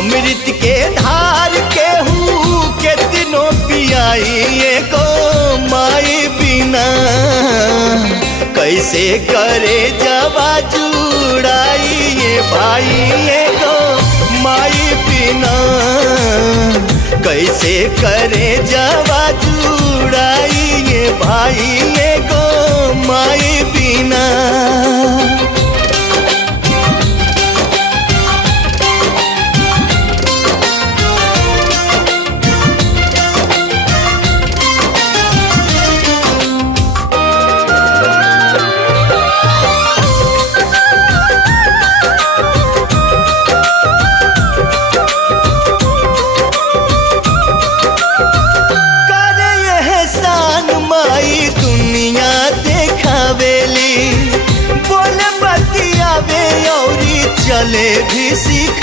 अमृत के धार केहू केतनो पियाई एगो माई बिना कैसे करे जवा जुड़ाई ये भाई एगो माई बिना कैसे करे जवा जुड़ाई ये भाई एगो माई बिना। दुनिया देखावेली बोले बतियावे औरी चले भी सीख